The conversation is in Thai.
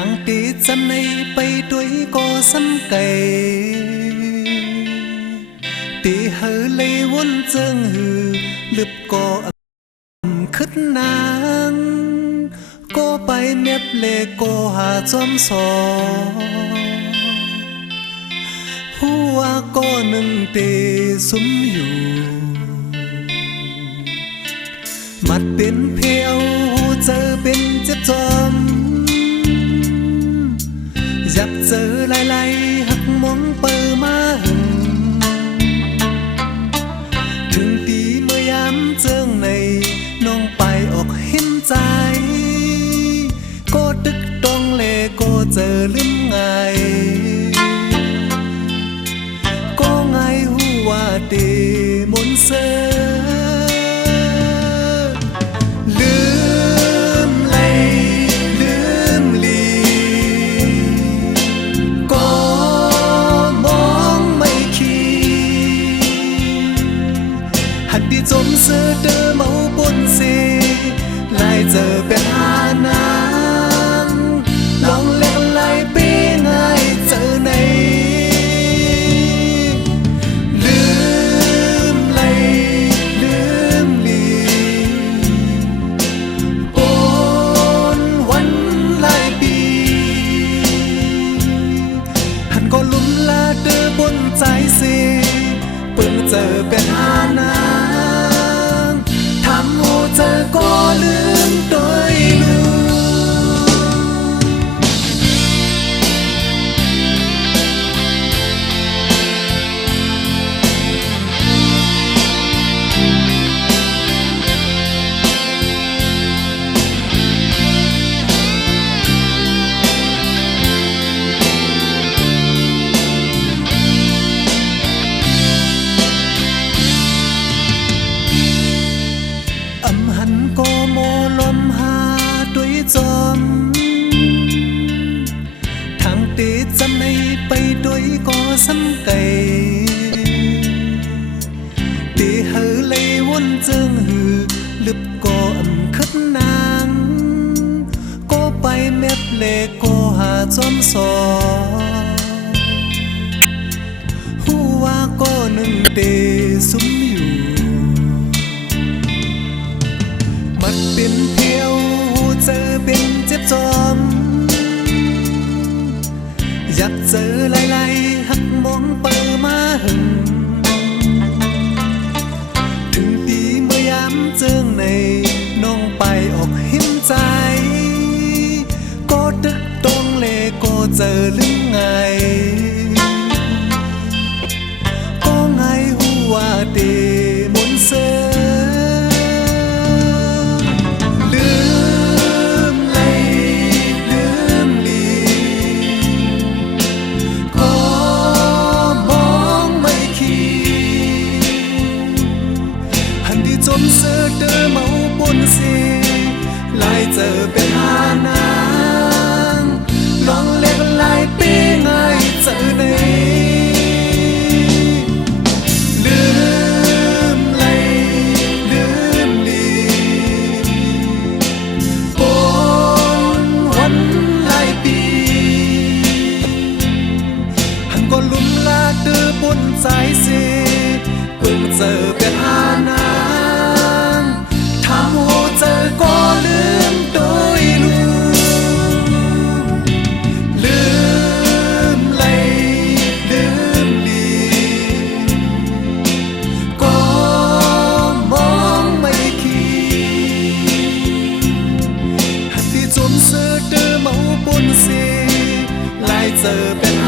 างตีจำในไปด้วยก็ซ้ำไก่ตีเฮเลยวนเจิงหือลึบก็ขึ้นนางก็ไปเม็บเลก็หาจอมสอหัวก็หนึ่งเตสุมอยู่มัดเป็นเพียวเจอเป็นเจ็บจอมอยากเจอหลายๆหักมองเปิดมาหึงถึงตีเมื่อยามเจิงในน้องไปออกเห็นใจก็ตึกตองเลก็เจอลืมไงก็ไงหัวเดมนเซจมเสือเดิมเอาบนเสลายเจอเป็นหานางลองเล่นลายปีง่ายเจอในลืมเลยลืมลีโอนวันลายปีหันก็ลุ่มลาเดิบนใจเสเพิ่งเจอเป็นหานางเธอก็ลืมตัวลืมก็โมลมหาด้วยจอมทางตีจำในไปด้วยก็ซ้ำไก่ตีเฮเลยวนเจิงหือลึบก็ขึ้นนางก็ไปเม็บเลก็หาจอมสอหัวก็หนึ่งเตสุมอยู่มันเป็นเพียวเจอเป็นเจ็บจอมอยากเจอหลายๆหักมองเปิดมาหึงถึงปีเมื่อยามเจิงในน้องไปออกเห็นใจก็ตึกตรงเลก็เจอลืมไงก็ไงหัวเดมนเซจมเสือเดิมเอาบนเสลายเจอเป็นหานางลองเล็กลายปีง่ายเจอในลืมเลยลืมลีโอนวันหลายปีหันก็ลุ่มลาเดิมบนใจเสเพิ่งเจอเป็นหานางก็ลืมตัวลืมเลยลืมลีก็มองไม่ขีหันที่จมเสือเดิมเอาบนเสลายเจอเป็น